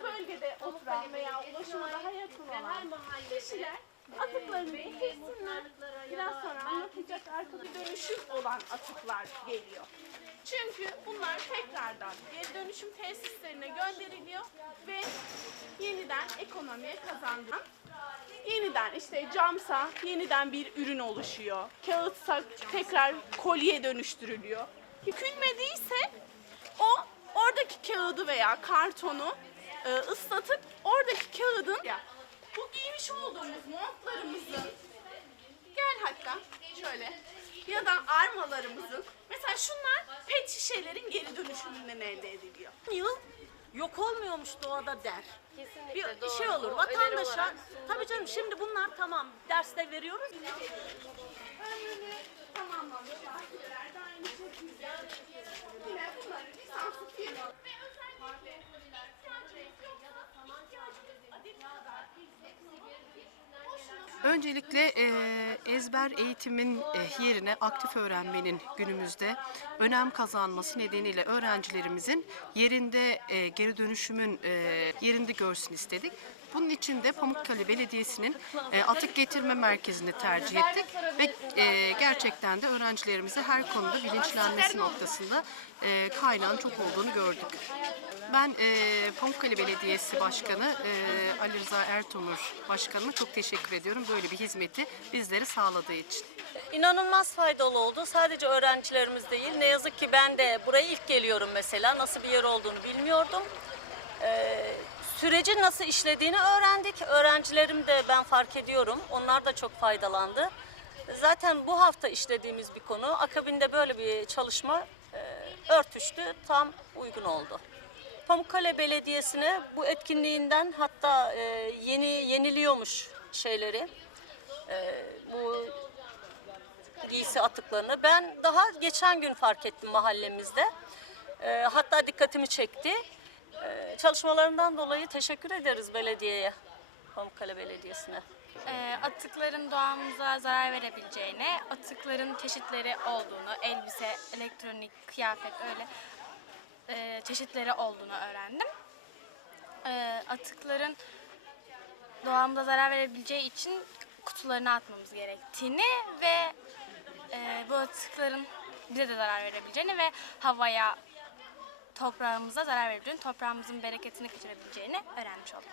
Bölgede oturan veya ulaşıma daha yakın olan kişiler atıklarını getirsinler. Biraz sonra anlatacak arka bir dönüşüm olan atıklar geliyor. Çünkü bunlar tekrardan geri dönüşüm tesislerine gönderiliyor ve yeniden ekonomiye kazandıran yeniden işte camsa yeniden bir ürün oluşuyor. Kağıtsa tekrar kolye dönüştürülüyor. Hükülmediyse o oradaki kağıdı veya kartonu e, ıslatıp oradaki kağıdın ya bu giymiş olduğumuz montlarımızın gel hatta şöyle ya da armalarımızın mesela şunlar pet şişelerin geri dönüşümünden elde ediliyor. yıl yok olmuyormuş doğada der. Kesinlikle Bir doğru. şey olur O vatandaşa. Tabii canım şimdi bunlar tamam derste veriyoruz. Öncelikle e, ezber eğitimin e, yerine aktif öğrenmenin günümüzde önem kazanması nedeniyle öğrencilerimizin yerinde e, geri dönüşümün e, yerinde görsün istedik. Bunun için de Pamukkale Belediyesi'nin e, atık getirme merkezini tercih ettik ve e, gerçekten de öğrencilerimizi her konuda bilinçlenmesi noktasında e, kaynağın çok olduğunu gördük. Ben e, Pamukkale Belediyesi Başkanı e, Ali Rıza Ertomur Başkanıma çok teşekkür ediyorum böyle bir hizmeti bizlere sağladığı için. İnanılmaz faydalı oldu. Sadece öğrencilerimiz değil. Ne yazık ki ben de buraya ilk geliyorum mesela. Nasıl bir yer olduğunu bilmiyordum. Ee, süreci nasıl işlediğini öğrendik. Öğrencilerim de ben fark ediyorum. Onlar da çok faydalandı. Zaten bu hafta işlediğimiz bir konu. Akabinde böyle bir çalışma e, örtüştü. Tam uygun oldu. Pamukkale Belediyesi'ne bu etkinliğinden hatta e, yeni yeniliyormuş şeyleri. E, bu giysi atıklarını. Ben daha geçen gün fark ettim mahallemizde. Ee, hatta dikkatimi çekti. Ee, çalışmalarından dolayı teşekkür ederiz belediyeye, Pamukkale Belediyesi'ne. e, atıkların doğamıza zarar verebileceğini, atıkların çeşitleri olduğunu, elbise, elektronik, kıyafet öyle çeşitleri olduğunu öğrendim. E, atıkların doğamıza zarar verebileceği için kutularına atmamız gerektiğini ve e, bu atıkların bize de zarar verebileceğini ve havaya, toprağımıza zarar verebileceğini, toprağımızın bereketini kaçırabileceğini öğrenmiş oldum.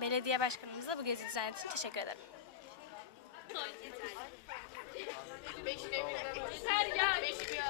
Belediye başkanımıza bu gezi düzenlediği için teşekkür ederim. Yeter ya.